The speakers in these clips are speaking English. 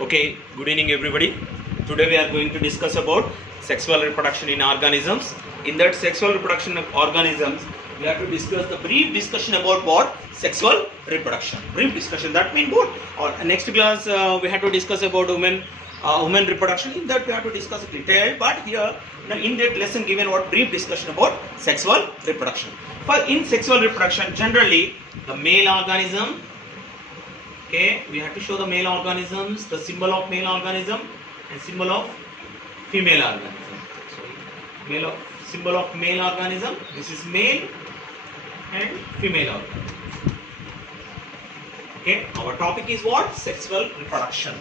Okay, good evening everybody. Today we are going to discuss about sexual reproduction in organisms. In that sexual reproduction of organisms, we have to discuss the brief discussion about what? Sexual reproduction. Brief discussion. That means what? Or next class we have to discuss about women reproduction. In that we have to discuss detailed, but here in that lesson given what brief discussion about sexual reproduction. For in sexual reproduction, generally the male organism. Okay, we have to show the male organisms, the symbol of male organism and symbol of female organism. So, symbol of male organism. This is male and female organism. Okay, our topic is what? Sexual reproduction.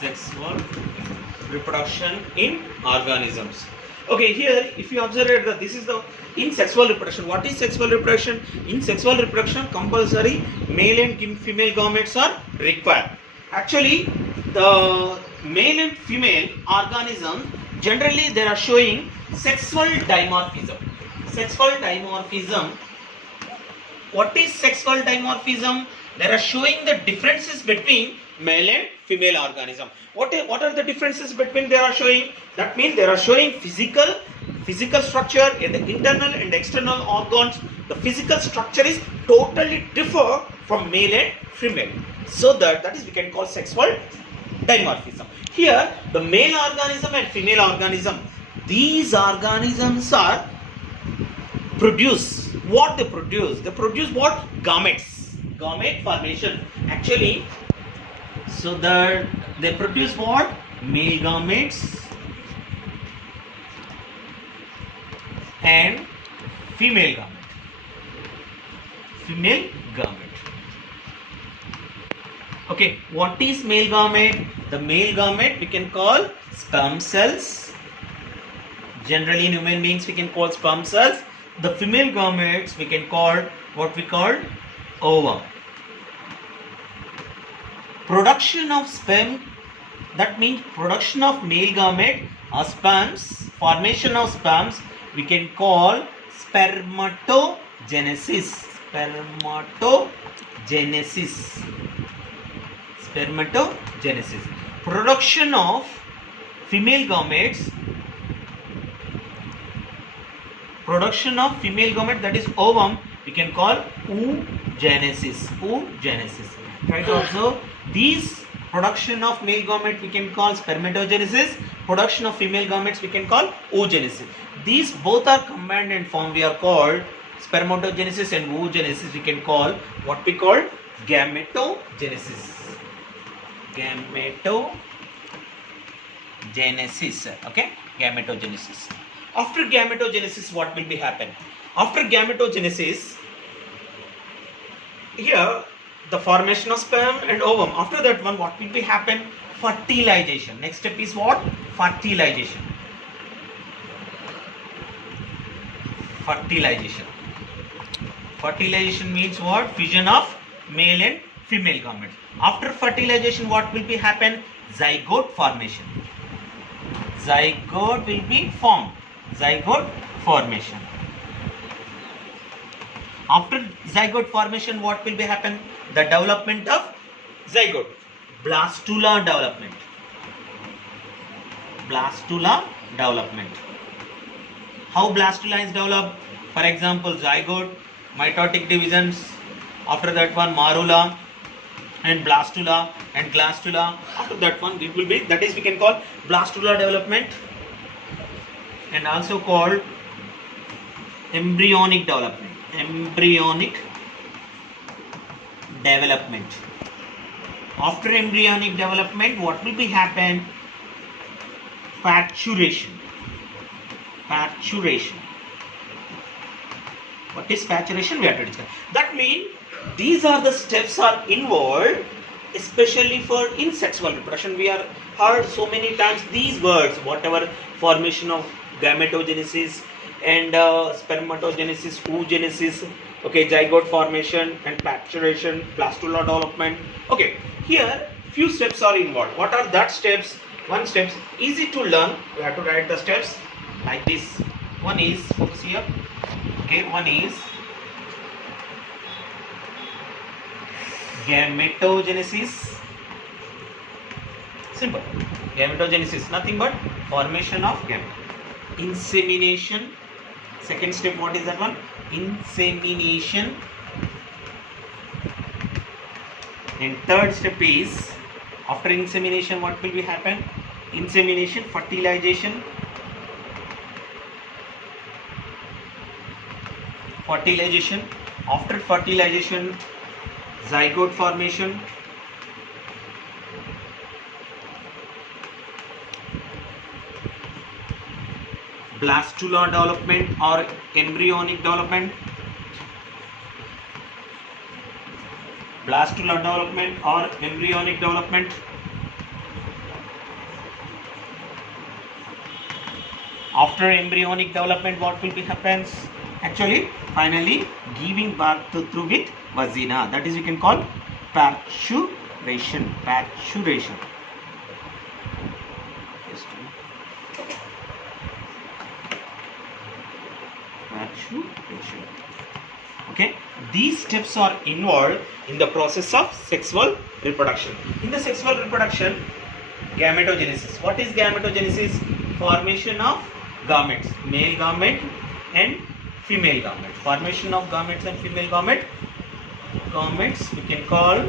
Sexual reproduction in organisms. Okay, here if you observe that this is the in sexual reproduction. What is sexual reproduction? In sexual reproduction, compulsory male and female gametes are required. Actually, the male and female organisms generally they are showing sexual dimorphism. Sexual dimorphism. What is sexual dimorphism? They are showing the differences between male and female organism. What are the differences between they are showing? That means they are showing physical structure in the internal and external organs. The physical structure is totally differ from male and female. So that is we can call sexual dimorphism. Here the male organism and female organism, these organisms are produce what they produce. They produce what? Gametes. Gamete formation. Actually, so that they produce what? Male gametes and female gamete. Female gamete. Okay, what is male gamete? The male gamete we can call sperm cells. Generally in human beings we can call sperm cells. The female gametes we can call what we call ovum. Production of sperm, that means production of male gamete or sperms, formation of sperms we can call spermatogenesis. Spermatogenesis. Production of female gametes. Production of female gamete, that is ovum, we can call oogenesis. Try to observe. These production of male gamete we can call spermatogenesis. Production of female gametes we can call oogenesis. These both are combined and form we are called spermatogenesis and oogenesis. We can call what we call gametogenesis. Okay, gametogenesis. After gametogenesis, what will be happen? After gametogenesis, here the formation of sperm and ovum. After that one, what will be happen? Fertilization. Next step is what? Fertilization. Fertilization means what? Fusion of male and female gametes. After fertilization, what will be happen? Zygote formation. Zygote will be formed. Zygote formation. After zygote formation, what will be happen? The development of zygote. Blastula development. How blastula is developed? For example, zygote, mitotic divisions. After that one, marula and blastula and glastula. After that one, it will be, that is we can call blastula development and also called embryonic development. After embryonic development, what will be happen? Paturation. What is paturation? We have to discuss. That means these are the steps are involved, especially for in sexual reproduction. We are heard so many times these words, whatever formation of gametogenesis and spermatogenesis, oogenesis, okay, zygote formation and paturation, blastula development. Okay, here few steps are involved. What are that steps? One steps easy to learn. We have to write the steps like this. One is, focus here. Okay, one is Gametogenesis. Simple. Gametogenesis, nothing but formation of gamete. Insemination. Second step, what is that one? Insemination. And third step is, after insemination, what will be happen? Insemination, fertilization. Fertilization. After fertilization, zygote formation. Blastula development or embryonic development. Blastula development or embryonic development. After embryonic development, what will be happens? Actually, finally giving birth through with vagina. That is, we can call parturition. Parturition. Parturition. Okay, these steps are involved in the process of sexual reproduction. In the sexual reproduction, gametogenesis. What is gametogenesis? Formation of gametes, male gamete and female gamete. Formation of gametes and female gamete. Gametes we can call,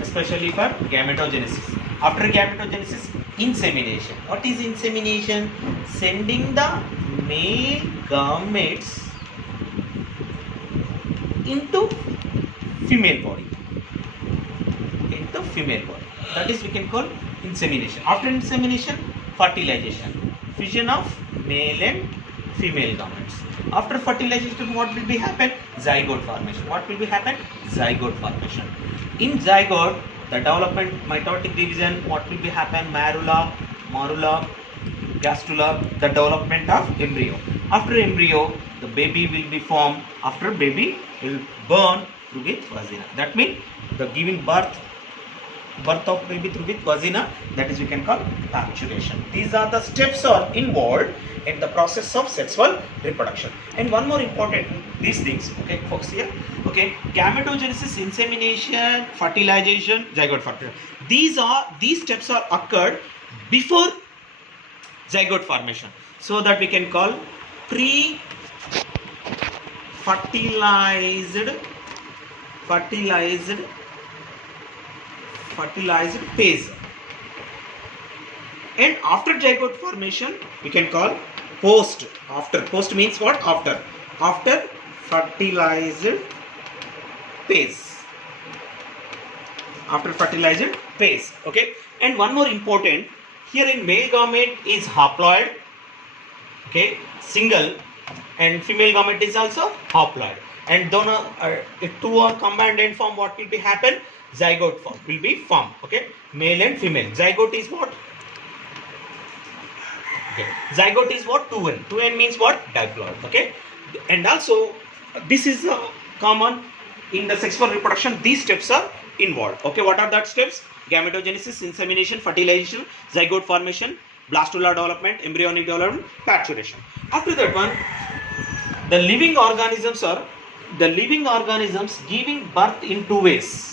especially for gametogenesis. After gametogenesis, insemination. What is insemination? Sending the male gametes into female body. Into female body. That is, we can call insemination. After insemination, fertilization. Fusion of male and female gametes. After fertilization, what will be happen? Zygote formation. What will be happen? Zygote formation. In zygote, the development, mitotic division, what will be happen? Morula, gastrula, the development of embryo. After embryo, the baby will be formed. After baby will born through with vagina. That means the giving birth of baby through with vagina, that is, we can call parturition. These are the steps are involved in the process of sexual reproduction. And one more important, these things, okay folks, here, okay, gametogenesis, insemination, fertilization, zygote formation. These steps are occurred before zygote formation, so that we can call fertilized phase. And after zygote formation, we can call post. Post means what? After fertilized phase. After fertilized phase. Okay. And one more important, here in male gamete is haploid, okay, single, and female gamete is also haploid. And if two are combined and form, what will be happen? Zygote form will be formed. Okay, male and female. Zygote is what? Okay, zygote is what? 2n. 2n means what? Diploid. Okay, and also this is common in the sexual reproduction. These steps are involved. Okay, what are that steps? Gametogenesis, insemination, fertilization, zygote formation, blastula development, embryonic development, parturition. After that one, the living organisms giving birth in two ways.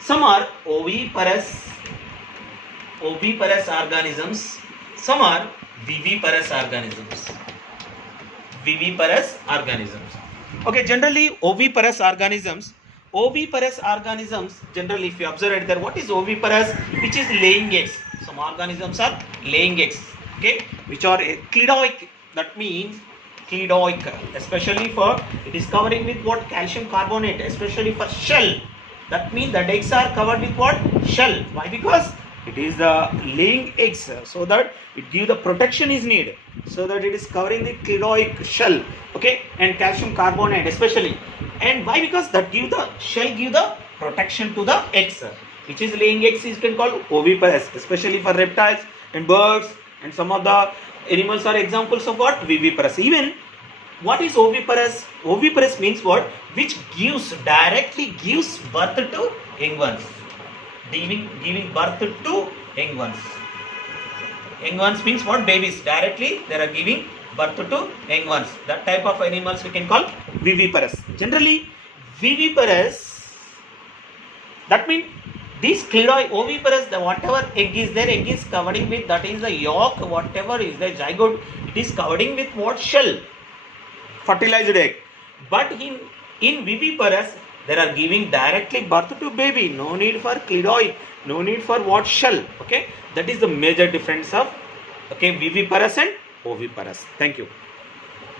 Some are oviparous organisms. Some are viviparous organisms. Okay, generally oviparous organisms. Generally, if you observe it there, what is oviparous? Which is laying eggs. Some organisms are laying eggs. Okay, which are cleidoic. That means cleidoic, especially for it is covering with what? Calcium carbonate, especially for shell. That means the eggs are covered with what? Shell. Why? Because it is laying eggs, so that it gives the protection is needed, so that it is covering the cleidoic shell. Okay, and calcium carbonate especially. And why? Because that give the shell give the protection to the eggs, which is laying eggs is been called oviparous, especially for reptiles and birds, and some of the animals are examples of what? Viviparous. Even what is oviparous? Oviparous means what? Which directly gives birth to young ones. Giving birth to young ones. Young ones means what? Babies. Directly they are giving birth to young ones. That type of animals we can call viviparous. Generally, viviparous That means this clitoid oviparous, the whatever egg is there, egg is covering with, that is the yolk, whatever is the zygote, it is covering with what? Shell, fertilized egg. But in viviparous, they are giving directly birth to baby. No need for clitoid, no need for what? Shell. Okay, that is the major difference of, okay, viviparous and oviparous. Thank you.